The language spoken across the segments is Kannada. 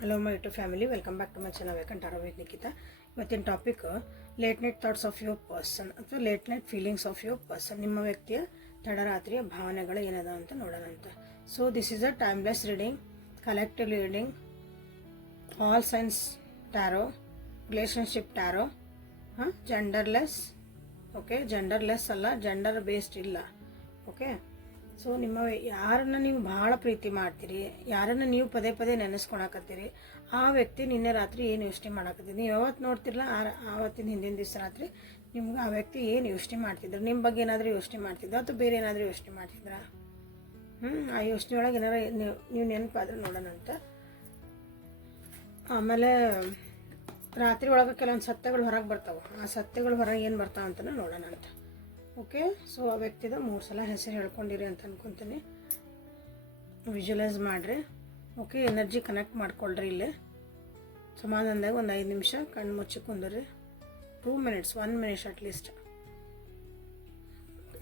Hello my to family, welcome back to my channel welcome tarot with Nikhita. ಇವತ್ತಿನ topic late night thoughts of your person ಅಥವಾ late night feelings of your person. ನಿಮ್ಮ ವ್ಯಕ್ತಿಯ ತಡರಾತ್ರಿಯ ಭಾವನೆಗಳು ಏನದ ಅಂತ ನೋಡೋಣ ಅಂತ. So this is a timeless reading, collective reading, all signs tarot, relationship tarot, genderless. Okay, genderless ಅಲ್ಲ, ಜೆಂಡರ್ ಬೇಸ್ಡ್ ಇಲ್ಲ. ಓಕೆ, ಸೊ ಯಾರನ್ನ ನೀವು ಭಾಳ ಪ್ರೀತಿ ಮಾಡ್ತೀರಿ, ಯಾರನ್ನು ನೀವು ಪದೇ ಪದೇ ನೆನೆಸ್ಕೊಳಕತ್ತೀರಿ, ಆ ವ್ಯಕ್ತಿ ನಿನ್ನೆ ರಾತ್ರಿ ಏನು ಯೋಚನೆ ಮಾಡಕತ್ತೀರಿ. ನೀವು ಯಾವತ್ತು ನೋಡ್ತಿರಲ್ಲ ಆವತ್ತಿನ ಹಿಂದಿನ ದಿವಸ ರಾತ್ರಿ ನಿಮ್ಗೆ ಆ ವ್ಯಕ್ತಿ ಏನು ಯೋಚನೆ ಮಾಡ್ತಿದ್ರು, ನಿಮ್ಮ ಬಗ್ಗೆ ಏನಾದರೂ ಯೋಚನೆ ಮಾಡ್ತಿದ್ರು ಅಥವಾ ಬೇರೆ ಏನಾದರೂ ಯೋಚನೆ ಮಾಡ್ತಿದ್ರ. ಆ ಯೋಚನೆ ಒಳಗೆ ಏನಾರ ನೀವು ನೆನಪಾದ್ರೆ ನೋಡೋಣ ಅಂತ. ಆಮೇಲೆ ರಾತ್ರಿ ಒಳಗೆ ಕೆಲವೊಂದು ಸತ್ಯಗಳು ಹೊರಗೆ ಬರ್ತಾವೆ. ಆ ಸತ್ಯಗಳು ಹೊರಗೆ ಏನು ಬರ್ತಾವೆ ಅಂತಲೂ ನೋಡೋಣ ಅಂತ. ಓಕೆ, ಸೊ ಆ ವ್ಯಕ್ತಿದ 3 ಸಲ ಹೆಸರು ಹೇಳ್ಕೊಂಡಿರಿ ಅಂತ ಅನ್ಕೊತೀನಿ. ವಿಜುವಲೈಸ್ ಮಾಡಿರಿ. ಓಕೆ, ಎನರ್ಜಿ ಕನೆಕ್ಟ್ ಮಾಡ್ಕೊಳ್ರಿ. ಇಲ್ಲಿ ಸಮಾಧಾನದಾಗ ಒಂದು 5 ನಿಮಿಷ ಕಣ್ಣು ಮುಚ್ಚಿ ಕುಂದ್ರಿ. 2 minutes, 1 minute at least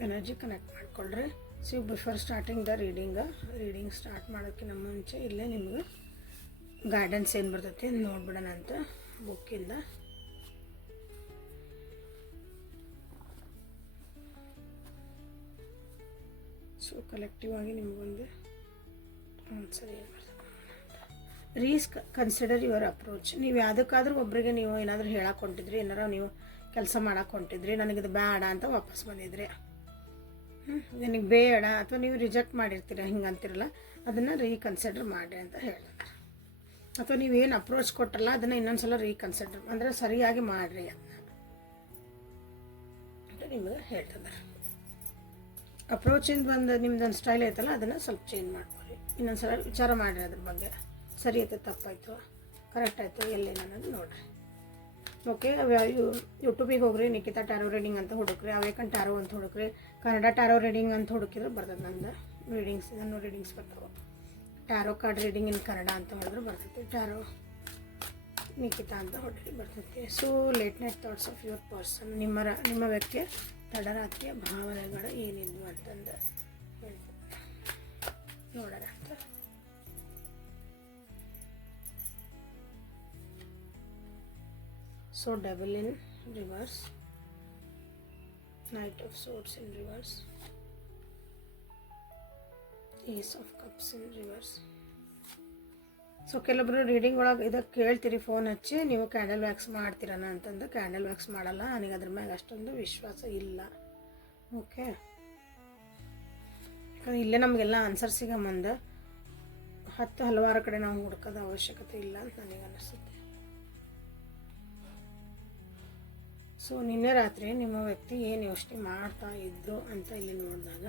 energy connect ಮಾಡ್ಕೊಳ್ರಿ. So before starting the reading start ಮಾಡೋಕ್ಕಿಂತ ಮುಂಚೆ ಇಲ್ಲೇ ನಿಮ್ಗೆ ಗೈಡೆನ್ಸ್ ಏನು ಬರ್ತೈತಿ ನೋಡ್ಬಿಡೋಣ ಅಂತ ಬುಕ್ಕಿಂದ. ಸೊ ಕಲೆಕ್ಟಿವ್ ಆಗಿ ನಿಮಗೊಂದು ಸರಿ ಕನ್ಸಿಡರ್ ಯುವರ್ ಅಪ್ರೋಚ್. ನೀವು ಯಾವುದಕ್ಕಾದ್ರೂ ಒಬ್ಬರಿಗೆ ನೀವು ಏನಾದರೂ ಹೇಳಕ್ಕೆ ಹೊಂಟಿದ್ರಿ, ಏನಾರ ನೀವು ಕೆಲಸ ಮಾಡಕ್ಕೆ ಹೊಂಟಿದ್ರಿ, ನನಗಿದು ಬೇಡ ಅಂತ ವಾಪಸ್ ಬಂದಿದ್ರಿ, ನನಗೆ ಬೇಡ ಅಥವಾ ನೀವು ರಿಜೆಕ್ಟ್ ಮಾಡಿರ್ತೀರ ಹಿಂಗೆ ಅಂತಿರಲ್ಲ, ಅದನ್ನು ರೀಕನ್ಸಿಡರ್ ಮಾಡಿರಿ ಅಂತ ಹೇಳ್ತಾರೆ. ಅಥವಾ ನೀವೇನು ಅಪ್ರೋಚ್ ಕೊಟ್ಟರಲ್ಲ ಅದನ್ನು ಇನ್ನೊಂದು ಸಲ ರೀಕನ್ಸಿಡರ್ ಅಂದರೆ ಸರಿಯಾಗಿ ಮಾಡಿರಿ ಅಂತ ನಿಮಗೆ ಹೇಳ್ತಿದ್ದಾರೆ. ಅಪ್ರೋಚಿಂದ ಬಂದು ನಿಮ್ದೊಂದು ಸ್ಟೈಲ್ ಐತಲ್ಲ ಅದನ್ನು ಸ್ವಲ್ಪ ಚೇಂಜ್ ಮಾಡ್ಕೊಳ್ಳಿ. ಇನ್ನೊಂದು ಸಲ ವಿಚಾರ ಮಾಡಿರಿ ಅದ್ರ ಬಗ್ಗೆ, ಸರಿ ಆಯ್ತು ತಪ್ಪಾಯಿತು ಕರೆಕ್ಟ್ ಆಯಿತು ಎಲ್ಲೇನು ಅನ್ನೋದು ನೋಡಿರಿ. ಓಕೆ, ಯೂಟ್ಯೂಬಿಗೆ ಹೋಗ್ರಿ, ನಿಖಿತಾ ಟ್ಯಾರೋ ರೀಡಿಂಗ್ ಅಂತ ಹುಡುಕ್ರಿ, ಅವೇಕನ್ ಟ್ಯಾರೋ ಅಂತ ಹುಡುಕ್ರಿ, ಕನ್ನಡ ಟ್ಯಾರೋ ರೀಡಿಂಗ್ ಅಂತ ಹುಡುಕಿದ್ರೆ ಬರ್ತದೆ. ನಂದು ರೀಡಿಂಗ್ಸ್ ಬರ್ತಾವೆ. Tarot card reading in Kannada ಅಂತ ಹೊಡೆದ್ರೆ ಬರ್ತೈತಿ, ಟ್ಯಾರೋ ನಿಖಿತಾ ಅಂತ ಹೊಡೆದ್ರೆ ಬರ್ತೈತಿ. So late night thoughts of your person, ನಿಮ್ಮ ವ್ಯಕ್ತಿಯ ತಡರಾತ್ರಿಯ ಭಾವನೆಗಳು ಏನಿದ್ವು ಅಂತಂದು ಹೇಳ್ತಾರೆ ನೋಡೋಣ ಅಂತ. So double in reverse, knight of swords in reverse, ace of cups in reverse. So ಕೆಲವೊಬ್ಬರು ರೀಡಿಂಗ್ ಒಳಗೆ ಇದಕ್ಕೆ ಕೇಳ್ತೀರಿ ಫೋನ್ ಹಚ್ಚಿ, ನೀವು ಕ್ಯಾಂಡಲ್ ವ್ಯಾಕ್ಸ್ ಮಾಡ್ತೀರನ ಅಂತಂದು. ಕ್ಯಾಂಡಲ್ ವ್ಯಾಕ್ಸ್ ಮಾಡಲ್ಲ, ನನಗೆ ಅದ್ರ ಮ್ಯಾಗ ಅಷ್ಟೊಂದು ವಿಶ್ವಾಸ ಇಲ್ಲ. ಓಕೆ, ಯಾಕಂದ್ರೆ ಇಲ್ಲೇ ನಮಗೆಲ್ಲ ಆನ್ಸರ್ ಸಿಗಂಬಂದು ಹಲವಾರು ಕಡೆ ನಾವು ಹುಡ್ಕೋದ ಅವಶ್ಯಕತೆ ಇಲ್ಲ ಅಂತ ನನಗೆ ಅನಿಸುತ್ತೆ. ಸೊ ನಿನ್ನೆ ರಾತ್ರಿ ನಿಮ್ಮ ವ್ಯಕ್ತಿ ಏನು ಯೋಚನೆ ಮಾಡ್ತಾ ಇದ್ರು ಅಂತ ಇಲ್ಲಿ ನೋಡಿದಾಗ,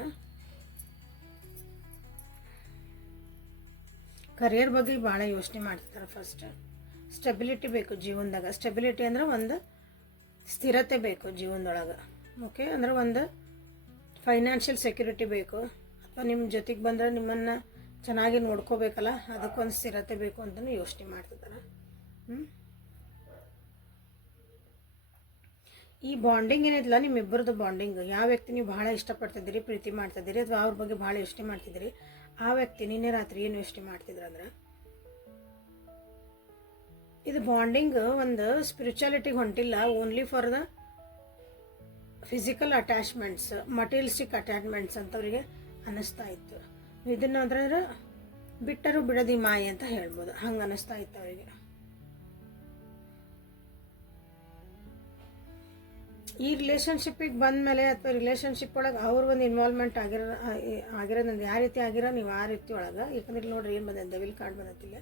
ಕರಿಯರ್ ಬಗ್ಗೆ ಭಾಳ ಯೋಚನೆ ಮಾಡ್ತಿದ್ದಾರೆ. ಫಸ್ಟ್ ಸ್ಟೆಬಿಲಿಟಿ ಬೇಕು ಜೀವನದಾಗ. ಸ್ಟೆಬಿಲಿಟಿ ಅಂದ್ರೆ ಒಂದು ಸ್ಥಿರತೆ ಬೇಕು ಜೀವನದೊಳಗೆ. ಓಕೆ, ಅಂದ್ರೆ ಒಂದು ಫೈನಾನ್ಷಿಯಲ್ ಸೆಕ್ಯೂರಿಟಿ ಬೇಕು, ಅಥವಾ ನಿಮ್ಮ ಜೊತೆಗೆ ಬಂದರೆ ನಿಮ್ಮನ್ನು ಚೆನ್ನಾಗಿ ನೋಡ್ಕೋಬೇಕಲ್ಲ, ಅದಕ್ಕೊಂದು ಸ್ಥಿರತೆ ಬೇಕು ಅಂತಲೂ ಯೋಚನೆ ಮಾಡ್ತಿದ್ದಾರೆ. ಈ ಬಾಂಡಿಂಗ್ ಏನಿಲ್ಲ ನಿಮ್ಮಿಬ್ಬರದ್ದು ಬಾಂಡಿಂಗ್, ಯಾವ ವ್ಯಕ್ತಿ ನೀವು ಭಾಳ ಇಷ್ಟಪಡ್ತಿದ್ದೀರಿ, ಪ್ರೀತಿ ಮಾಡ್ತಿದ್ದೀರಿ, ಅಥವಾ ಅವ್ರ ಬಗ್ಗೆ ಭಾಳ ಯೋಚನೆ ಮಾಡ್ತಿದ್ದೀರಿ, ಆ ವ್ಯಕ್ತಿ ನಿನ್ನೆ ರಾತ್ರಿ ಏನು ಯೋಚನೆ ಮಾಡ್ತಿದ್ರು ಅಂದ್ರೆ, ಇದು ಬಾಂಡಿಂಗ್ ಒಂದು ಸ್ಪಿರಿಚುಯಾಲಿಟಿಗೆ ಹೊಂಟಿಲ್ಲ, only for the physical attachments, materialistic attachments ಅಂತ ಅವರಿಗೆ ಅನ್ನಿಸ್ತಾ ಇತ್ತು. ಇದನ್ನು ಅಂದ್ರೆ ಬಿಟ್ಟರು ಬಿಡದಿ ಮಾಯೆ ಅಂತ ಹೇಳ್ಬೋದು, ಹಂಗೆ ಅನ್ನಿಸ್ತಾ ಇತ್ತು ಅವರಿಗೆ. ಈ ರಿಲೇಷನ್ಶಿಪ್ಪಿಗೆ ಬಂದಮೇಲೆ ಅಥವಾ ರಿಲೇಷನ್ಶಿಪ್ ಒಳಗೆ ಅವ್ರ ಒಂದು ಇನ್ವಾಲ್ವ್ಮೆಂಟ್ ಆಗಿರೋದಂದ್ರೆ ಯಾವ ರೀತಿ ಆಗಿರೋ ನೀವು ಆ ರೀತಿ ಒಳಗೆ, ಯಾಕಂದ್ರೆ ನೋಡ್ರಿ ಏನು ಬಂದ ಡೆವಿಲ್ ಕಾರ್ಡ್ ಬಂದತ್ತಿಲ್ಲ.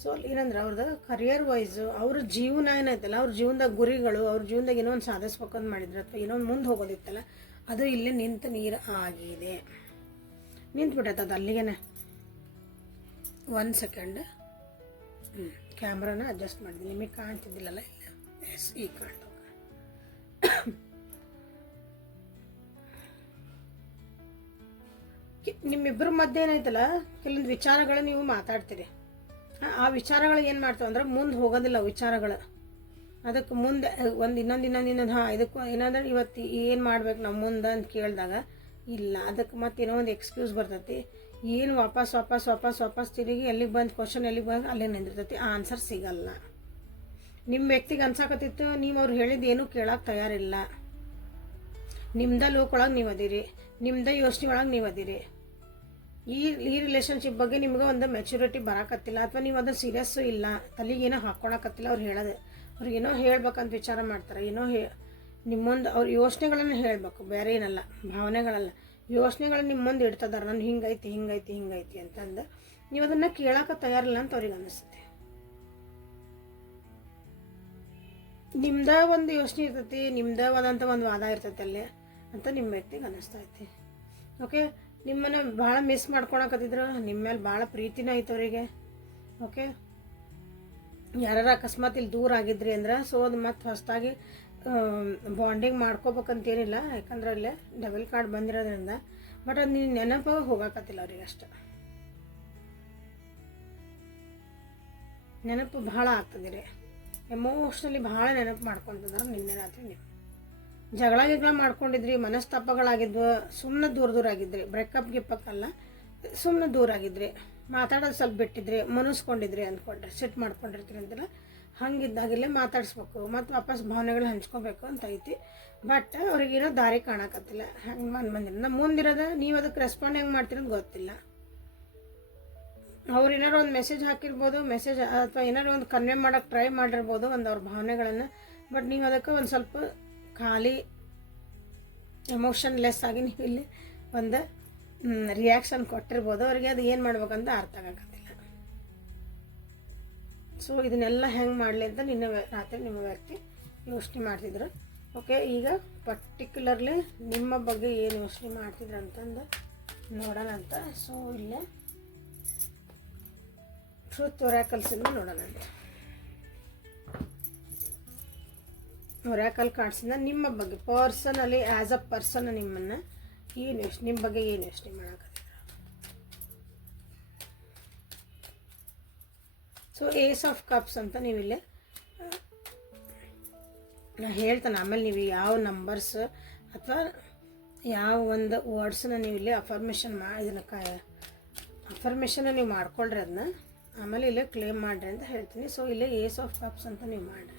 ಸೊ ಅಲ್ಲಿ ಏನಂದ್ರೆ ಅವ್ರದ್ದು ಕರಿಯರ್ ವೈಸು ಅವ್ರ ಜೀವನ ಏನೈತಲ್ಲ, ಅವ್ರ ಜೀವನದಾಗ ಗುರಿಗಳು, ಅವ್ರ ಜೀವನದಾಗ ಏನೋ ಒಂದು ಸಾಧಿಸ್ಬೇಕಂತ ಮಾಡಿದ್ರು ಅಥವಾ ಏನೋ ಒಂದು ಮುಂದೆ ಹೋಗೋದಿತ್ತಲ್ಲ, ಅದು ಇಲ್ಲೇ ನಿಂತು ನೀರು ಆಗಿದೆ, ನಿಂತ್ಬಿಟ್ಟೈತೆ ಅದು ಅಲ್ಲಿಗೇನೆ. 1 ಸೆಕೆಂಡ್ ಕ್ಯಾಮ್ರಾನ ಅಡ್ಜಸ್ಟ್ ಮಾಡಿದ್ದೀನಿ, ನಿಮಗೆ ಕಾಣ್ತಿದ್ದಿಲ್ಲಲ್ಲ ಇಲ್ಲ. ಎಸ್, ಈಗ ಕಾಣ್ತು. ನಿಮ್ಮಿಬ್ಬರ ಮಧ್ಯೆ ಏನೈತಲ್ಲ ಕೆಲವೊಂದು ವಿಚಾರಗಳು ನೀವು ಮಾತಾಡ್ತೀರಿ, ಆ ವಿಚಾರಗಳು ಏನು ಮಾಡ್ತಾವೆ ಅಂದ್ರೆ ಮುಂದೆ ಹೋಗೋದಿಲ್ಲ ವಿಚಾರಗಳು. ಅದಕ್ಕೆ ಮುಂದೆ ಇನ್ನೊಂದು ಇದಕ್ಕೂ ಏನಂದ್ರೆ ಇವತ್ತು ಏನು ಮಾಡ್ಬೇಕು ನಾವು ಮುಂದೆ ಅಂತ ಕೇಳಿದಾಗ ಇಲ್ಲ, ಅದಕ್ಕೆ ಮತ್ತೆ ಏನೋ ಒಂದು ಎಕ್ಸ್ಕ್ಯೂಸ್ ಬರ್ತೈತಿ. ಏನು ವಾಪಸ್ ವಾಪಸ್ ವಾಪಸ್ ವಾಪಸ್ ತಿರುಗಿ ಎಲ್ಲಿಗೆ ಬಂದು ಕ್ವಶನ್ ಎಲ್ಲಿಗೆ ಬಂದು ಅಲ್ಲೇ ನಿಂದಿರ್ತೈತಿ, ಆ ಆನ್ಸರ್ ಸಿಗಲ್ಲ. ನಿಮ್ಮ ವ್ಯಕ್ತಿಗೆ ಅನ್ಸಾಕತ್ತಿತ್ತು ನೀವು ಅವ್ರು ಹೇಳಿದ್ದು ಏನೂ ಕೇಳೋಕೆ ತಯಾರಿಲ್ಲ. ನಿಮ್ದ ಲೋಕೊಳಗೆ ನೀವು ಅದೀರಿ, ನಿಮ್ದ ಯೋಚನೆ ಒಳಗೆ ನೀವು ಅದೀರಿ. ಈ ರಿಲೇಷನ್ಶಿಪ್ ಬಗ್ಗೆ ನಿಮ್ಗೆ ಒಂದು ಮೆಚುರಿಟಿ ಬರೋಕತ್ತಿಲ್ಲ, ಅಥವಾ ನೀವು ಅದನ್ನು ಸೀರಿಯಸ್ಸು ಇಲ್ಲ, ತಲೆಗೇನೋ ಹಾಕ್ಕೊಳಕತ್ತಿಲ್ಲ. ಅವ್ರು ಹೇಳೋದು ಅವ್ರಿಗೇನೋ ಹೇಳ್ಬೇಕಂತ ವಿಚಾರ ಮಾಡ್ತಾರೆ, ಏನೋ ನಿಮ್ಮೊಂದು ಅವ್ರ ಯೋಚನೆಗಳನ್ನು ಹೇಳಬೇಕು, ಬೇರೆ ಏನಲ್ಲ, ಭಾವನೆಗಳಲ್ಲ, ಯೋಚನೆಗಳನ್ನ ನಿಮ್ಮ ಮುಂದೆ ಇಡ್ತದಾರ. ನಾನು ಹಿಂಗೈತಿ ಹಿಂಗೈತಿ ಹಿಂಗೈತಿ ಅಂತಂದು ನೀವು ಅದನ್ನು ಕೇಳೋಕೆ ತಯಾರಿಲ್ಲ ಅಂತ ಅವ್ರಿಗೆ ಅನ್ನಿಸುತ್ತೆ. ನಿಮ್ದ ಒಂದು ಯೋಚನೆ ಇರ್ತೈತಿ, ನಿಮ್ದ ಆದಂಥ ಒಂದು ವಾದ ಇರ್ತೈತಿ ಅಲ್ಲೇ ಅಂತ ನಿಮ್ಮ ವ್ಯಕ್ತಿಗೆ ಅನ್ನಿಸ್ತಾ ಐತಿ. ಓಕೆ, ನಿಮ್ಮನ್ನು ಭಾಳ ಮಿಸ್ ಮಾಡ್ಕೊಳಕತ್ತಿದ್ರು, ನಿಮ್ಮ ಮೇಲೆ ಭಾಳ ಪ್ರೀತಿನೂ ಐತೆ ಅವರಿಗೆ. ಓಕೆ, ಯಾರು ಅಕಸ್ಮಾತ್ ಇಲ್ಲಿ ದೂರ ಆಗಿದ್ರಿ ಅಂದ್ರೆ ಸೊ ಅದು ಮತ್ತೆ ಹೊಸದಾಗಿ ಬಾಂಡಿಂಗ್ ಮಾಡ್ಕೋಬೇಕಂತೇನಿಲ್ಲ, ಯಾಕಂದ್ರೆ ಅಲ್ಲೇ ಡಬಲ್ ಕಾರ್ಡ್ ಬಂದಿರೋದ್ರಿಂದ. ಬಟ್ ಅದು ನೀವು ನೆನಪು ಹೋಗಕತ್ತಿಲ್ಲ ಅವ್ರಿಗೆ ಅಷ್ಟೆ, ನೆನಪು ಭಾಳ ಆಗ್ತದಿರಿ, ಎಮೋಷ್ನಲಿ ಭಾಳ ನೆನಪು ಮಾಡ್ಕೊತಿದ್ದಾರೆ. ನಿನ್ನೆ ರಾತ್ರಿ ನೀವು ಜಗಳ ಮಾಡ್ಕೊಂಡಿದ್ರಿ, ಮನಸ್ತಾಪಗಳಾಗಿದ್ವು, ಸುಮ್ಮನೆ ದೂರ ಆಗಿದ್ರಿ, ಬ್ರೇಕಪ್ ಗಿಪ್ಪಕ್ಕಲ್ಲ, ಸುಮ್ಮನೆ ದೂರ ಆಗಿದ್ರಿ, ಮಾತಾಡೋದು ಸ್ವಲ್ಪ ಬಿಟ್ಟಿದ್ರಿ, ಮನಸ್ಕೊಂಡಿದ್ರಿ ಅಂದ್ಕೊಂಡ್ರಿ, ಸೆಟ್ ಮಾಡ್ಕೊಂಡಿರ್ತೀರಿ ಅಂತೆಲ್ಲ. ಹಂಗಿದ್ದಾಗಿಲ್ಲೇ ಮಾತಾಡಿಸ್ಬೇಕು ಮತ್ತು ವಾಪಸ್ ಭಾವನೆಗಳು ಹಂಚ್ಕೋಬೇಕು ಅಂತ ಐತಿ. ಬಟ್ ಅವ್ರಿಗೇನೋ ದಾರಿ ಕಾಣಕತ್ತಿಲ್ಲ, ಹಂಗೆ ಬಂದಿರ ಮುಂದಿರೋದ ನೀವು ಅದಕ್ಕೆ ರೆಸ್ಪಾಂಡ್ ಹೆಂಗೆ ಮಾಡ್ತಿರೋದು ಗೊತ್ತಿಲ್ಲ. ಅವ್ರು ಏನಾರು ಒಂದು ಮೆಸೇಜ್ ಹಾಕಿರ್ಬೋದು, ಮೆಸೇಜ್ ಅಥವಾ ಏನಾರು ಒಂದು ಕನ್ವೆ ಮಾಡೋಕ್ಕೆ ಟ್ರೈ ಮಾಡಿರ್ಬೋದು ಒಂದು ಅವ್ರ ಭಾವನೆಗಳನ್ನು. ಬಟ್ ನೀವು ಅದಕ್ಕೆ ಒಂದು ಸ್ವಲ್ಪ ಖಾಲಿ ಎಮೋಷನ್ಲೆಸ್ ಆಗಿ ನೀವು ಇಲ್ಲಿ ಒಂದು ರಿಯಾಕ್ಷನ್ ಕೊಟ್ಟಿರ್ಬೋದು. ಅವ್ರಿಗೆ ಅದು ಏನು ಮಾಡ್ಬೇಕಂತ ಅರ್ಥ ಆಗಕತ್ತಿಲ್ಲ. ಸೊ ಇದನ್ನೆಲ್ಲ ಹೆಂಗೆ ಮಾಡಲಿ ಅಂತ ನಿನ್ನೆ ರಾತ್ರಿ ನಿಮ್ಮ ವ್ಯಕ್ತಿ ಯೋಚನೆ ಮಾಡ್ತಿದ್ರು. ಓಕೆ, ಈಗ ಪರ್ಟಿಕ್ಯುಲರ್ಲಿ ನಿಮ್ಮ ಬಗ್ಗೆ ಏನು ಯೋಚನೆ ಮಾಡ್ತಿದ್ರು ಅಂತಂದು ನೋಡೋಣ ಅಂತ. ಸೊ ಇಲ್ಲೇ ಟ್ರೂತ್ ಒರಾಕಲ್ಸಿಂದ ನೋಡೋಣ ಅಂತ. ಒರಾಕಲ್ ಕಾರ್ಡ್ಸಿಂದ ನಿಮ್ಮ ಬಗ್ಗೆ ಪರ್ಸನಲಿ ಆ್ಯಸ್ ಅ ಪರ್ಸನ್ ನಿಮ್ಮನ್ನು ಏನು ಯೋಚನೆ, ನಿಮ್ಮ ಬಗ್ಗೆ ಏನು ಯೋಚನೆ ಮಾಡೋಕತ್ತಿದ್ರು. ಸೊ ಏಸ್ ಆಫ್ ಕಪ್ಸ್ ಅಂತ ನೀವಿಲ್ಲೇ ನಾ ಹೇಳ್ತಾನೆ. ಆಮೇಲೆ ನೀವು ಯಾವ ನಂಬರ್ಸ್ ಅಥವಾ ಯಾವ ಒಂದು ವರ್ಡ್ಸನ್ನ ನೀವು ಇಲ್ಲಿ ಅಫರ್ಮೇಷನ್ ಅಫರ್ಮೇಷನ್ನ ನೀವು ಮಾಡ್ಕೊಳ್ರಿ, ಅದನ್ನ ಆಮೇಲೆ ಇಲ್ಲೇ ಕ್ಲೇಮ್ ಮಾಡಿರಿ ಅಂತ ಹೇಳ್ತೀನಿ. ಸೊ ಇಲ್ಲೇ ಏಸ್ ಆಫ್ ಕಪ್ಸ್ ಅಂತ ನೀವು ಮಾಡಿರಿ.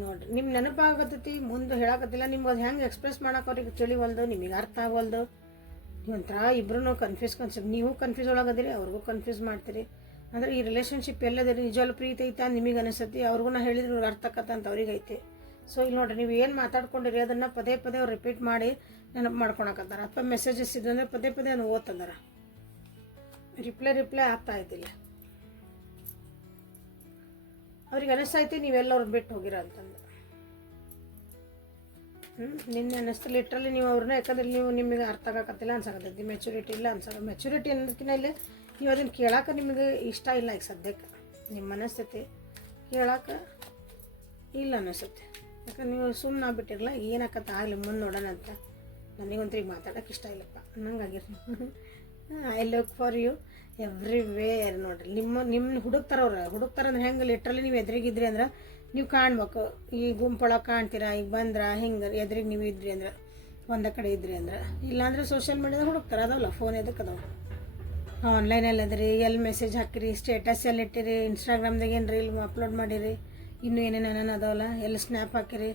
ನೋಡ್ರಿ, ನಿಮ್ಮ ನೆನಪಾಗತ್ತೈತಿ, ಮುಂದೆ ಹೇಳಕತ್ತಿಲ್ಲ, ನಿಮ್ಗೆ ಅದು ಹೆಂಗೆ ಎಕ್ಸ್ಪ್ರೆಸ್ ಮಾಡೋಕೆ ಅವ್ರಿಗೆ ತಿಳಿವಲ್ದು, ನಿಮಗೆ ಅರ್ಥ ಆಗವಲ್ದು. ನೀವೊಂಥರ ಇಬ್ಬರೂ ಕನ್ಫ್ಯೂಸ್ ನೀವು ಕನ್ಫ್ಯೂಸ್ ಒಳಗದಿರಿ, ಅವ್ರಿಗೂ ಕನ್ಫ್ಯೂಸ್ ಮಾಡ್ತೀರಿ. ಅಂದರೆ ಈ ರಿಲೇಷನ್ಶಿಪ್ ಎಲ್ಲದಿರಿ, ನಿಜವಾಗ್ಲೂ ಪ್ರೀತಿ ಐತೆ ನಿಮಗೆ ಅನಿಸ್ತೈತಿ, ಅವ್ರಿಗೂ ನಾ ಹೇಳಿದ್ರು ಅರ್ಥ ಆಕತ್ತ ಅಂತ ಅವ್ರಿಗೆ ಐತೆ. ಸೊ ಇಲ್ಲಿ ನೋಡಿರಿ, ನೀವು ಏನು ಮಾತಾಡ್ಕೊಂಡಿರಿ ಅದನ್ನು ಪದೇ ಪದೇ ಅವ್ರು ರಿಪೀಟ್ ಮಾಡಿ ನೆನಪು ಮಾಡ್ಕೊಳಕತ್ತಾರ, ಅಥವಾ ಮೆಸೇಜಸ್ ಇದ್ದಂದ್ರೆ ಪದೇ ಪದೇ ಅದನ್ನು ಓದ್ತದಾರ, ರಿಪ್ಲೈ ಆಗ್ತಾ ಇದ್ದಿಲ್ಲ. ಅವ್ರಿಗೆ ಅನಿಸ್ತೈತಿ ನೀವೆಲ್ಲವ್ರು ಬಿಟ್ಟು ಹೋಗಿರ ಅಂತಂದು. ನಿನ್ನೆ ಅನ್ನಿಸ್ತು ಲಿಟ್ರಲಿ ನೀವು ಅವ್ರನ್ನ, ಯಾಕಂದ್ರೆ ನೀವು ನಿಮಗೆ ಅರ್ಥ ಆಗಕತ್ತಿಲ್ಲ ಅನ್ಸಕತ್ತೈತಿ, ಮೆಚುರಿಟಿ ಇಲ್ಲ ಮೆಚುರಿಟಿ ಅನ್ನೋದಕ್ಕಿಂತ ಇಲ್ಲಿ ನೀವು ಅದನ್ನು ಕೇಳೋಕೆ ನಿಮಗೆ ಇಷ್ಟ ಇಲ್ಲ. ಈಗ ಸದ್ಯಕ್ಕೆ ನಿಮ್ಮ ಮನಸ್ಥಿತಿ ಕೇಳೋಕೆ ಇಲ್ಲ ಅನಿಸುತ್ತೆ, ಯಾಕಂದ್ರೆ ನೀವು ಸುಮ್ಮನೆ ಆಗ್ಬಿಟ್ಟಿರಲ್ಲ, ಏನಾಕತ್ತ ಆಗಲಿ ಮುಂದೆ ನೋಡೋಣ ಅಂತ. ನನಗಂತೂ ಈಗ ಮಾತಾಡೋಕೆ ಇಷ್ಟ ಇಲ್ಲಪ್ಪ ಅನ್ನಂಗಾಗಿರಿ. I look for you everywhere. ನೋಡ್ರಿ, ನಿಮ್ಮ ಹುಡುಕ್ತಾರಂದ್ರೆ ಹೆಂಗೆ ಲಿಟ್ರಲಿ ನೀವು ಎದುರಿಗಿದ್ರಿ ಅಂದ್ರೆ ನೀವು ಕಾಣ್ಬೇಕು. ಈ ಗುಂಪೊಳಗೆ ಕಾಣ್ತೀರಾ, ಈಗ ಬಂದ್ರೆ ಹಿಂಗೆ ಎದುರಿಗೆ ನೀವು ಇದ್ರಿ ಅಂದ್ರೆ, ಒಂದೇ ಕಡೆ ಇದ್ರಿ ಅಂದ್ರೆ. ಇಲ್ಲಾಂದ್ರೆ ಸೋಷಿಯಲ್ ಮೀಡಿಯಾದಾಗ ಹುಡುಕ್ತಾರೆ, ಅದವಲ್ಲ ಫೋನ್ ಎದಕ್ಕೆ ಅದಾವ, ಆನ್ಲೈನಲ್ಲಿ ಅದ್ರಿ, ಎಲ್ಲಿ ಮೆಸೇಜ್ ಹಾಕಿರಿ, ಸ್ಟೇಟಸ್ ಎಲ್ಲಿ ಇಟ್ಟಿರಿ, ಇನ್ಸ್ಟಾಗ್ರಾಮ್ದಾಗ ಏನು ರೀಲ್ ಅಪ್ಲೋಡ್ ಮಾಡಿರಿ, ಇನ್ನೂ ಏನೇನು ಅದಾವಲ್ಲ, ಎಲ್ಲಿ ಸ್ನ್ಯಾಪ್ ಹಾಕಿರಿ,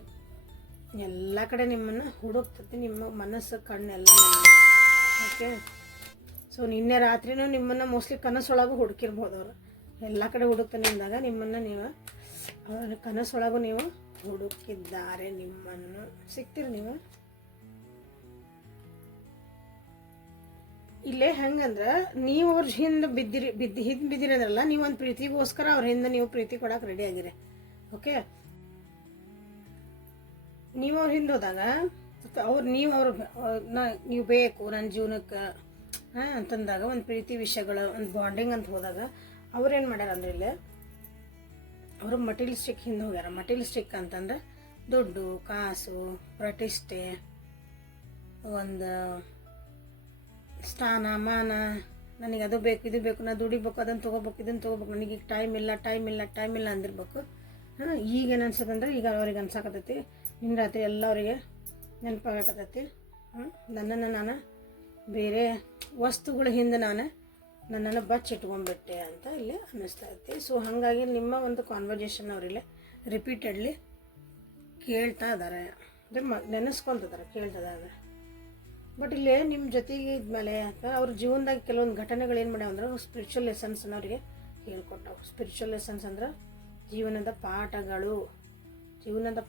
ಎಲ್ಲ ಕಡೆ ನಿಮ್ಮನ್ನು ಹುಡುಕ್ತತಿ ನಿಮ್ಮ ಮನಸ್ಸು ಕಣ್ಣೆಲ್ಲ. ಓಕೆ, ಸೊ ನಿನ್ನೆ ರಾತ್ರಿನೂ ನಿಮ್ಮನ್ನು ಮೋಸ್ಟ್ಲಿ ಕನಸೊಳಗೂ ಹುಡುಕಿರ್ಬೋದು ಅವರು. ಎಲ್ಲ ಕಡೆ ಹುಡುಕ್ತಾನೆ ಅಂದಾಗ ನಿಮ್ಮನ್ನು ನೀವು ಅವ್ರ ಕನಸೊಳಗೂ ನೀವು ಹುಡುಕಿದ್ದಾರೆ, ನಿಮ್ಮನ್ನು ಸಿಗ್ತೀರಿ ನೀವು. ಇಲ್ಲೇ ಹೆಂಗಂದ್ರೆ ನೀವು ಅವ್ರ ಹಿಂದೆ ಬಿದ್ದಿರಿ ಅಂದ್ರಲ್ಲ, ನೀವು ಒಂದು ಪ್ರೀತಿಗೋಸ್ಕರ ಅವ್ರ ಹಿಂದೆ ನೀವು ಪ್ರೀತಿ ಕೊಡಕ್ಕೆ ರೆಡಿ ಆಗಿರಿ. ಓಕೆ, ನೀವು ಅವ್ರ ಹಿಂದೆ ಹೋದಾಗ ನೀವು ಬೇಕು ನನ್ನ ಜೀವನಕ್ಕೆ ಅಂತಂದಾಗ, ಒಂದು ಪ್ರೀತಿ ವಿಷಯಗಳು, ಒಂದು ಬಾಂಡಿಂಗ್ ಅಂತ ಹೋದಾಗ ಅವ್ರೇನು ಮಾಡ್ಯಾರ ಅಂದ್ರೆ ಇಲ್ಲಿ ಅವರು ಮಟೀರಿಯಲಿಸ್ಟಿಕ್ ಹಿಂದೆ ಹೋಗ್ಯಾರ. ಮಟೀರಿಯಲಿಸ್ಟಿಕ್ ಅಂತಂದ್ರೆ ದುಡ್ಡು, ಕಾಸು, ಪ್ರತಿಷ್ಠೆ, ಒಂದು ಸ್ಥಾನ, ಮಾನ, ನನಗೆ ಅದು ಬೇಕು ಇದು ಬೇಕು, ನಾನು ದುಡಿಬೇಕು, ಅದನ್ನು ತೊಗೋಬೇಕು ಇದನ್ನು ತೊಗೋಬೇಕು, ನನಗೀಗ ಟೈಮ್ ಇಲ್ಲ ಅಂದಿರ್ಬೇಕು. ಈಗೇನು ಅನ್ಸತ್ತಂದ್ರೆ ಈಗ ಅವ್ರಿಗೆ ಅನ್ಸಾಕತ್ತೈತಿ ನಿನ್ನ ರಾತ್ರಿ ಎಲ್ಲ ಅವರಿಗೆ ನೆನಪಾಗಕತ್ತೈತಿ. ನನ್ನನ್ನು ನಾನು ಬೇರೆ ವಸ್ತುಗಳ ಹಿಂದೆ ನನ್ನನ್ನು ಬಚ್ಚಿಟ್ಕೊಂಡ್ಬಿಟ್ಟೆ ಅಂತ ಇಲ್ಲಿ ಅನ್ನಿಸ್ತಾ ಐತಿ. ಸೊ ಹಾಗಾಗಿ ನಿಮ್ಮ ಒಂದು ಕಾನ್ವರ್ಜೇಷನ್ ಅವರಿಲ್ಲ ರಿಪೀಟೆಡ್ಲಿ ಕೇಳ್ತಾ ಇದ್ದಾರೆ, ಅಂದರೆ ನೆನೆಸ್ಕೊತಿದ್ದಾರೆ, ಕೇಳ್ತಿದ್ದಾರೆ. ಬಟ್ ಇಲ್ಲೇ ನಿಮ್ಮ ಜೊತೆಗೆ ಇದ್ಮೇಲೆ ಅವ್ರ ಜೀವನದಾಗ ಕೆಲವೊಂದು ಘಟನೆಗಳು ಏನು ಮಾಡ್ಯಾವ ಅಂದ್ರೆ ಸ್ಪಿರಿಚುವಲ್ ಲೆಸನ್ಸನ್ನು ಅವರಿಗೆ ಹೇಳ್ಕೊಟ್ಟವು. ಸ್ಪಿರಿಚುವಲ್ ಲೆಸನ್ಸ್ ಅಂದ್ರೆ ಜೀವನದ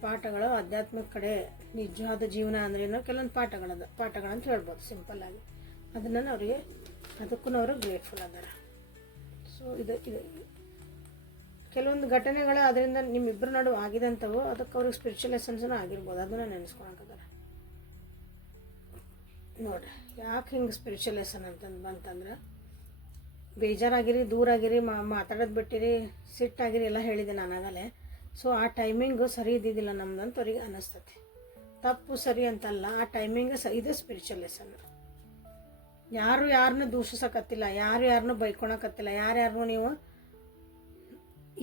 ಪಾಠಗಳು, ಆಧ್ಯಾತ್ಮಿಕ ಕಡೆ ನಿಜವಾದ ಜೀವನ ಅಂದ್ರೇನೋ ಕೆಲವೊಂದು ಪಾಠಗಳಂತ ಹೇಳ್ಬೋದು ಸಿಂಪಲ್ಲಾಗಿ. ಅದನ್ನು ಅವರಿಗೆ ಅದಕ್ಕೂ ಅವರು ಗ್ರೇಟ್ಫುಲ್ ಅದಾರ. ಸೊ ಇದು ಕೆಲವೊಂದು ಘಟನೆಗಳು ಅದರಿಂದ ನಿಮ್ಮಿಬ್ಬರ ನಡುವೆ ಆಗಿದಂಥವು, ಅದಕ್ಕೆ ಅವ್ರಿಗೆ ಸ್ಪಿರಿಚುವಲ್ ಲೆಸನ್ಸನ್ನು ಆಗಿರ್ಬೋದು, ಅದನ್ನು ನೆನೆಸ್ಕೊಳಕದಾರ. ನೋಡ್ರಿ ಯಾಕೆ ಹಿಂಗೆ ಸ್ಪಿರಿಚುವಲ್ ಲೆಸನ್ ಬಂತಂದ್ರೆ ಬೇಜಾರಾಗಿರಿ, ದೂರಾಗಿರಿ, ಮಾತಾಡೋದು ಬಿಟ್ಟಿರಿ, ಸಿಟ್ಟಾಗಿರಿ ಎಲ್ಲ ಹೇಳಿದೆ ನಾನು ಆಗಲೇ. ಸೊ ಆ ಟೈಮಿಂಗು ಸರಿ ಇದ್ದಿದ್ದಿಲ್ಲ ನಮ್ದಂತ ಅವ್ರಿಗೆ ಅನ್ನಿಸ್ತತಿ. ತಪ್ಪು ಸರಿ ಅಂತಲ್ಲ, ಆ ಟೈಮಿಂಗ್ ಇದು ಸ್ಪಿರಿಚುವಲ್ ಲೆಸನ್. ಯಾರನ್ನೂ ದೂಷಿಸಕತ್ತಿಲ್ಲ, ಯಾರನ್ನೂ ಬೈಕೊಳಕತ್ತಿಲ್ಲ, ಯಾರ್ಯಾರನ್ನೂ ನೀವು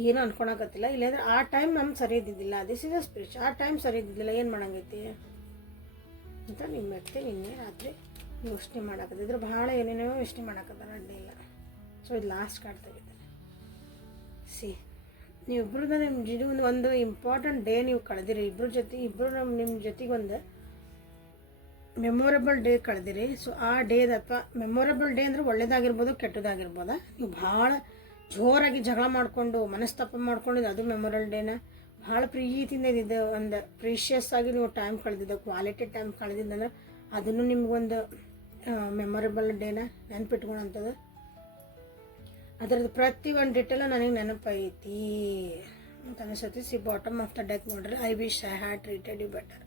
ಏನು ಅನ್ಕೊಳಕತ್ತಿಲ್ಲ. ಇಲ್ಲಾಂದ್ರೆ ಆ ಟೈಮ್ ನಮ್ಗೆ ಸರಿ ಇದ್ದಿದ್ದಿಲ್ಲ, ದಿಸ್ ಇಸ್ ಅ ಸ್ಪಿರಿಚುವಲ್. ಆ ಟೈಮ್ ಸರಿ ಇದ್ದಿದ್ದಿಲ್ಲ, ಏನು ಮಾಡಂಗೈತಿ ಅಂತ ನಿಮ್ಮ ವ್ಯಕ್ತಿ ನಿನ್ನೆ ರಾತ್ರಿ ಯೋಚನೆ ಮಾಡಾಕತ್ತಿದ್ರು. ಭಾಳ ಏನೇನೋ ಯೋಚನೆ ಮಾಡಾಕತ್ತಾರ, ಅಡ್ಡಿ ಇಲ್ಲ. ಸೊ ಇದು ಲಾಸ್ಟ್ ಕಾರ್ಡ್ ತೆಗಿತಾರೆ. ನೀವಿಬ್ರದ್ದು ನಿಮ್ಮ ಜೀವನ ಒಂದು ಇಂಪಾರ್ಟೆಂಟ್ ಡೇ ನೀವು ಕಳೆದಿರಿ, ಇಬ್ಬರು ನಿಮ್ಮ ಜೊತೆಗೆ ಒಂದು ಮೆಮೊರೇಬಲ್ ಡೇ ಕಳೆದಿರಿ. ಸೊ ಆ ಡೇದ ಅಥವಾ ಮೆಮೊರೇಬಲ್ ಡೇ ಅಂದರೆ ಒಳ್ಳೇದಾಗಿರ್ಬೋದು ಕೆಟ್ಟದಾಗಿರ್ಬೋದಾ, ನೀವು ಭಾಳ ಜೋರಾಗಿ ಜಗಳ ಮಾಡಿಕೊಂಡು ಮನಸ್ತಾಪ ಮಾಡ್ಕೊಂಡಿದ್ದು ಅದು ಮೆಮೊರಲ್ ಡೇನ. ಭಾಳ ಪ್ರೀತಿಯಿಂದ ಇದ್ದಿದ್ದೆ, ಒಂದು ಪ್ರೀಷಿಯಸ್ ಆಗಿ ನೀವು ಟೈಮ್ ಕಳೆದಿದ್ದ, ಕ್ವಾಲಿಟಿ ಟೈಮ್ ಕಳೆದಿದ್ದಂದ್ರೆ ಅದನ್ನು ನಿಮ್ಗೊಂದು ಮೆಮೊರೇಬಲ್ ಡೇನ ನೆನಪಿಟ್ಕೊಳಂಥದ್ದು. ಅದರದ್ದು ಪ್ರತಿ ಒಂದು ಡಿಟೇಲು ನನಗೆ ನೆನಪೈತಿ ಅಂತ ಅನಿಸತಿ. ಬಾಟಮ್ ಆಫ್ ದ ಡೆಕ್ ನೋಡ್ರಿ, I wish I had treated you better.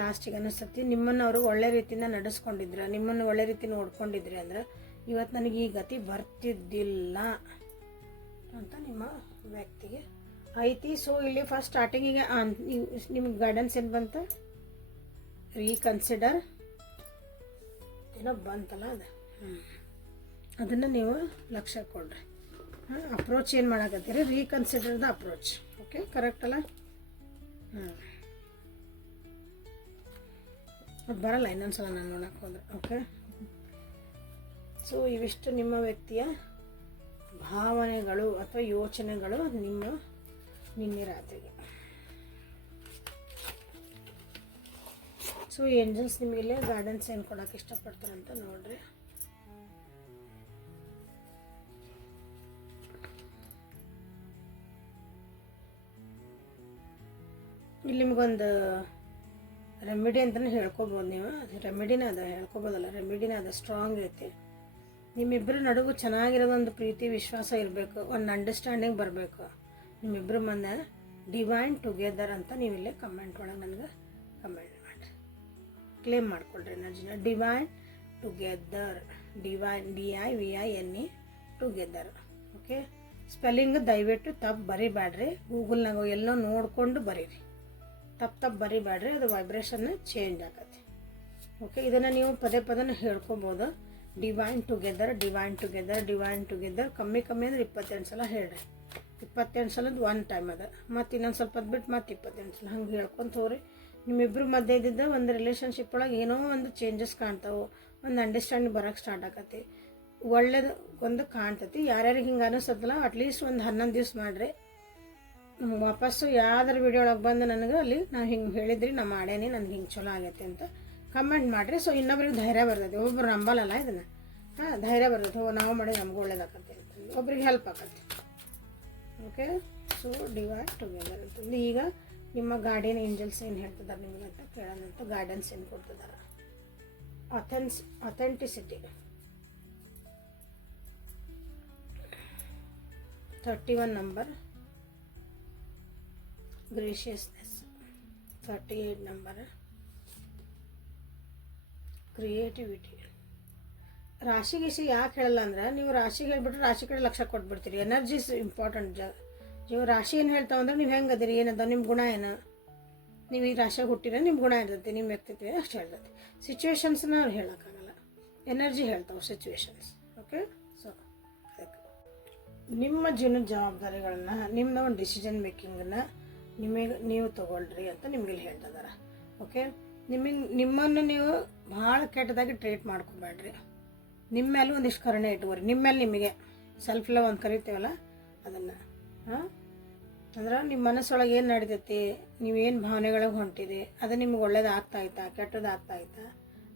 ಲಾಸ್ಟಿಗೆ ಅನಿಸ್ತತಿ ನಿಮ್ಮನ್ನು ಅವರು ಒಳ್ಳೆ ರೀತಿಯಿಂದ ನಡೆಸ್ಕೊಂಡಿದ್ರೆ, ನಿಮ್ಮನ್ನು ಒಳ್ಳೆ ರೀತಿ ನೋಡ್ಕೊಂಡಿದ್ರಿ ಅಂದ್ರೆ ಇವತ್ತು ನನಗೆ ಈ ಗತಿ ಬರ್ತಿದ್ದಿಲ್ಲ ಅಂತ ನಿಮ್ಮ ವ್ಯಕ್ತಿಗೆ ಐತಿ. ಸೊ ಇಲ್ಲಿ ಫಸ್ಟ್ ಸ್ಟಾರ್ಟಿಂಗಿಗೆ ನಿಮ್ಗೆ ಗೈಡೆನ್ಸ್ ಏನು ಬಂತ, ರೀಕನ್ಸಿಡರ್ ಏನೋ ಬಂತಲ್ಲ ಅದು, ಅದನ್ನು ನೀವು ಲಕ್ಷ್ಯ ಕೊಡ್ರಿ. ಅಪ್ರೋಚ್ ಏನು ಮಾಡಕತ್ತೀರಿ, reconsider the approach. Okay, correct ಅಲ್ಲ? ಅದು ಬರಲ್ಲ ಇನ್ನೊಂದ್ಸಲ ನಾನು ನೋಡಕ್ಕೆ ಹೋದ್ರೆ. ಓಕೆ, ಸೊ ಇವಿಷ್ಟು ನಿಮ್ಮ ವ್ಯಕ್ತಿಯ ಭಾವನೆಗಳು ಅಥವಾ ಯೋಚನೆಗಳು ನಿನ್ನೆ ರಾತ್ರಿಗೆ. ಸೊ ಏಂಜಲ್ಸ್ ನಿಮಗಿಲ್ಲೇ ಗೈಡೆನ್ಸ್ ಏನು ಕೊಡೋಕೆ ಇಷ್ಟಪಡ್ತಾರಂತ ನೋಡ್ರಿ. ಇಲ್ಲಿ ನಿಮಗೊಂದು ರೆಮಿಡಿ ಅಂತಲೇ ಹೇಳ್ಕೊಬೋದು ನೀವು. ಅದು ರೆಮಿಡಿನ ಅದ, ಹೇಳ್ಕೊಬೋದಲ್ಲ, ರೆಮಿಡಿನ ಅದ, ಸ್ಟ್ರಾಂಗ್ ಐತಿ. ನಿಮ್ಮಿಬ್ಬರ ನಡುವೆ ಚೆನ್ನಾಗಿರೋದೊಂದು ಪ್ರೀತಿ ವಿಶ್ವಾಸ ಇರಬೇಕು, ಒಂದು ಅಂಡರ್ಸ್ಟ್ಯಾಂಡಿಂಗ್ ಬರಬೇಕು ನಿಮ್ಮಿಬ್ಬರ ಮನೆ. ಡಿವೈನ್ ಟುಗೆದರ್ ಅಂತ ನೀವಿಲ್ಲೇ ಕಮೆಂಟ್ ಒಳಗೆ ನನಗೆ ಕಮೆಂಟ್ ಮಾಡಿರಿ, ಕ್ಲೇಮ್ ಮಾಡಿಕೊಡ್ರಿ ಎನರ್ಜಿನ. Divine together, divine DIVINE together. Okay, spelling ದಯವಿಟ್ಟು ತಪ್ಪು ಬರಿಬೇಡ್ರಿ, ಗೂಗಲ್ನಾಗ ಎಲ್ಲೋ ನೋಡಿಕೊಂಡು ಬರೀರಿ, ತಪ್ಪು ಬರಿಬೇಡ್ರಿ, ಅದು ವೈಬ್ರೇಷನ್ ಚೇಂಜ್ ಆಗತ್ತೆ. ಓಕೆ, ಇದನ್ನು ನೀವು ಪದೇ ಹೇಳ್ಕೊಬೋದು. Divine together, divine together, divine together. ಕಮ್ಮಿ ಅಂದರೆ 28 ಸಲ ಹೇಳ್ರಿ. 28 ಸಲದ ಒನ್ ಟೈಮ್ ಅದ, ಮತ್ತು ಇನ್ನೊಂದು ಸ್ವಲ್ಪ ಬಿಟ್ಟು ಮತ್ತೆ 28 ಸಲ ಹಂಗೆ ಹೇಳ್ಕೊಂತ ಹೋಗ್ರಿ. ನಿಮ್ಮಿಬ್ಬರು ಮಧ್ಯೆ ಇದ್ದಿದ್ದ ಒಂದು ರಿಲೇಷನ್ಶಿಪ್ ಒಳಗೆ ಏನೋ ಒಂದು ಚೇಂಜಸ್ ಕಾಣ್ತಾವೆ, ಒಂದು ಅಂಡರ್ಸ್ಟ್ಯಾಂಡಿಂಗ್ ಬರೋಕ್ಕೆ ಸ್ಟಾರ್ಟ್ ಆಗತ್ತೆ, ಒಳ್ಳೇದು ಒಂದು ಕಾಣ್ತತಿ. ಯಾರ್ಯಾರಿಗೆ ಹಿಂಗೆ ಅನಿಸ್ತದಲ್ಲ ಅಟ್ಲೀಸ್ಟ್ ಒಂದು 11 ದಿವ್ಸ ಮಾಡಿರಿ. ನಮ್ಗೆ ವಾಪಸ್ಸು ಯಾವ್ದಾರು ವಿಡಿಯೋ ಒಳಗೆ ಬಂದು ನನಗೆ ಅಲ್ಲಿ ನಾವು ಹಿಂಗೆ ಹೇಳಿದ್ರಿ, ನಾ ಮಾಡೇನಿ, ನನಗೆ ಹಿಂಗೆ ಚಲೋ ಆಗೈತೆ ಅಂತ ಕಮೆಂಟ್ ಮಾಡಿರಿ. ಸೊ ಇನ್ನೊಬ್ರಿಗೆ ಧೈರ್ಯ ಬರ್ತೈತಿ, ಒಬ್ಬರು ನಂಬಲ್ಲಲ್ಲ ಇದನ್ನು. ಧೈರ್ಯ ಬರ್ತೈತೆ, ನಾವು ಮಾಡಿ ನಮ್ಗೆ ಒಳ್ಳೇದಾಗತ್ತೆ ಅಂತಂದು ಒಬ್ರಿಗೆ ಹೆಲ್ಪ್ ಆಗತ್ತೆ. ಓಕೆ, ಸೊ ಡಿವೈನ್ ಟುಗೆದರ್ ಅಂತಂದು ಈಗ ನಿಮ್ಮ ಗಾರ್ಡಿಯನ್ ಏಂಜಲ್ಸ್ ಏನು ಹೇಳ್ತಿದ್ದಾರೆ ನಿಮಗೆ ಅಂತ ಕೇಳೋಣಂತ. ಗೈಡೆನ್ಸ್ ಏನು ಕೊಡ್ತಿದ್ದಾರೆ. Authenticity 31 number, graciousness 38 number, creativity. ರಾಶಿ ಯಾಕೆ ಹೇಳಲ್ಲ ಅಂದ್ರೆ ನೀವು ರಾಶಿಗೆ ಹೇಳ್ಬಿಟ್ರೆ ರಾಶಿ ಕಡೆ ಲಕ್ಷ ಕೊಟ್ಬಿಡ್ತೀರಿ. Energies important. ನೀವು ರಾಶಿ ಏನು ಹೇಳ್ತಾವಂದ್ರೆ ನೀವು ಹೆಂಗೆ ಅದಿರಿ, ಏನದ ನಿಮ್ಮ ಗುಣ ಏನು, ನೀವು ಈ ರಾಶಿಯಾಗ ಹುಟ್ಟಿದ್ರೆ ನಿಮ್ಮ ಗುಣ ಇರ್ತೈತಿ, ನಿಮ್ಮ ವ್ಯಕ್ತಿತ್ವ ಅಷ್ಟು ಹೇಳ್ತೈತಿ. ಸಿಚುವೇಶನ್ಸ್ನ ಅವ್ರು ಹೇಳೋಕ್ಕಾಗಲ್ಲ, ಎನರ್ಜಿ ಹೇಳ್ತಾವೆ ಸಿಚುವೇಶನ್ಸ್. ಓಕೆ, ಸೊ ನಿಮ್ಮ ಜೀವನದ ಜವಾಬ್ದಾರಿಗಳನ್ನ ನಿಮ್ಮದ ಒಂದು ಡಿಸಿಷನ್ ಮೇಕಿಂಗನ್ನು ನೀವು ತೊಗೊಳ್ರಿ ಅಂತ ನಿಮಗೆ ಹೇಳ್ತಿದ್ದಾರೆ. ಓಕೆ, ನಿಮ್ಮನ್ನು ನೀವು ಭಾಳ ಕೆಟ್ಟದಾಗಿ ಟ್ರೀಟ್ ಮಾಡ್ಕೊಬೇಡ್ರಿ. ನಿಮ್ಮ ಮೇಲೂ ಒಂದಿಷ್ಟು ಕರುಣೆ ಇಟ್ಕೋರಿ. ನಿಮ್ಮ ಮೇಲೆ ನಿಮಗೆ ಸೆಲ್ಫ್ ಲವ್ ಅಂತ ಕರಿತೀವಲ್ಲ ಅದನ್ನು. ಅಂದ್ರೆ ನಿಮ್ಮ ಮನಸ್ಸೊಳಗೆ ಏನು ನಡೀತೈತಿ, ನೀವೇನು ಭಾವನೆಗಳಿಗೆ ಹೊಂಟಿದೆ, ಅದು ನಿಮ್ಗೆ ಒಳ್ಳೇದು ಆಗ್ತಾಯಿತ್ತಾ ಕೆಟ್ಟದಾಗ್ತಾಯಿತ್ತಾ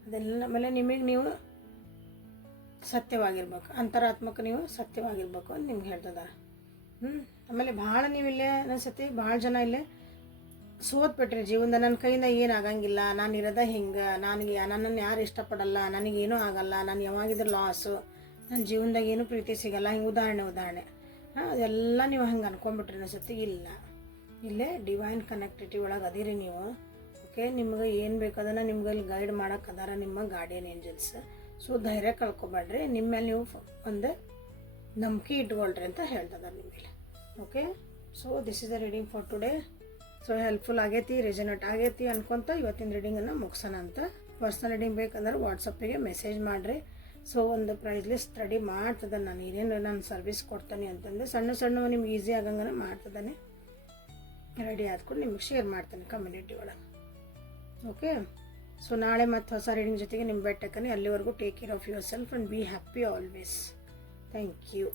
ಅದೆಲ್ಲ. ಆಮೇಲೆ ನಿಮಗೆ ನೀವು ಸತ್ಯವಾಗಿರ್ಬೇಕು, ಅಂತರಾತ್ಮಕ ನೀವು ಸತ್ಯವಾಗಿರ್ಬೇಕು ಅಂತ ನಿಮ್ಗೆ ಹೇಳ್ತಿದ್ದಾರೆ. ಆಮೇಲೆ ಭಾಳ ನೀವು ಇಲ್ಲೇ ಅನಿಸತಿ ಭಾಳ ಜನ ಇಲ್ಲೇ ಸೋತ್ಬಿಟ್ರಿ ಜೀವನದ. ನನ್ನ ಕೈಯಿಂದ ಏನು ಆಗಂಗಿಲ್ಲ, ನಾನು ಇರೋದ ಹಿಂಗೆ, ನನ್ನನ್ನು ಯಾರು ಇಷ್ಟಪಡಲ್ಲ, ನನಗೇನೂ ಆಗಲ್ಲ, ನಾನು ಯಾವಾಗಿದ್ರು ಲಾಸು, ನನ್ನ ಜೀವನದಾಗ ಏನೂ ಪ್ರೀತಿ ಸಿಗಲ್ಲ, ಹಿಂಗೆ ಉದಾಹರಣೆ ಅದೆಲ್ಲ ನೀವು ಹಂಗೆ ಅನ್ಕೊಂಬಿಟ್ರಿ ಅನಿಸುತ್ತೆ. ಇಲ್ಲ, ಇಲ್ಲೇ ಡಿವೈನ್ ಕನೆಕ್ಟಿವಿಟಿ ಒಳಗೆ ಅದೀರಿ ನೀವು. ಓಕೆ, ನಿಮ್ಗೆ ಏನು ಬೇಕಾದನ್ನು ನಿಮ್ಗೆ ಇಲ್ಲಿ ಗೈಡ್ ಮಾಡೋಕೆ ಅದಾರ ನಿಮ್ಮ ಗಾರ್ಡಿಯನ್ ಏಂಜಲ್ಸ್. ಸೊ ಧೈರ್ಯ ಕಳ್ಕೊಬೇಡ್ರಿ, ನಿಮ್ಮ ಮೇಲೆ ನೀವು ಒಂದು ನಂಬಿಕೆ ಇಟ್ಕೊಳ್ರಿ ಅಂತ ಹೇಳ್ತದಾರೆ ನಿಮ್ಮ ಮೇಲೆ. Okay, so this is the reading for today. So helpful ಆಗೈತಿ, ರೆಸನೇಟ್ ಆಗೈತಿ ಅನ್ಕೊತ ಇವತ್ತಿನ ರೀಡಿಂಗನ್ನು ಮುಗಿಸೋಣ ಅಂತ. ಪರ್ಸ್ನಲ್ ರೀಡಿಂಗ್ ಬೇಕಂದ್ರೆ ವಾಟ್ಸಪ್ಪಿಗೆ ಮೆಸೇಜ್ ಮಾಡಿರಿ. ಸೊ ಒಂದು ಪ್ರೈಸ್ ಲಿಸ್ಟ್ ರೆಡಿ ಮಾಡ್ತದೆ, ನಾನು ಏನೇನು ನಾನು ಸರ್ವಿಸ್ ಕೊಡ್ತೇನೆ ಅಂತಂದು ಸಣ್ಣ ನಿಮ್ಗೆ ಈಸಿ ಆಗಂಗೆ ಮಾಡ್ತದಾನೆ. ರೆಡಿ ಆದ್ಕೊಂಡು ನಿಮ್ಗೆ ಶೇರ್ ಮಾಡ್ತೇನೆ ಕಮ್ಯುನಿಟಿ ಒಳಗೆ. ಓಕೆ, ಸೊ ನಾಳೆ ಮತ್ತು ಹೊಸ ರೀಡಿಂಗ್ ಜೊತೆಗೆ ನಿಮ್ಮ ಬೆಟ್ಟಕ್ಕನೆ. ಅಲ್ಲಿವರೆಗೂ take care of yourself and be happy always. Thank you.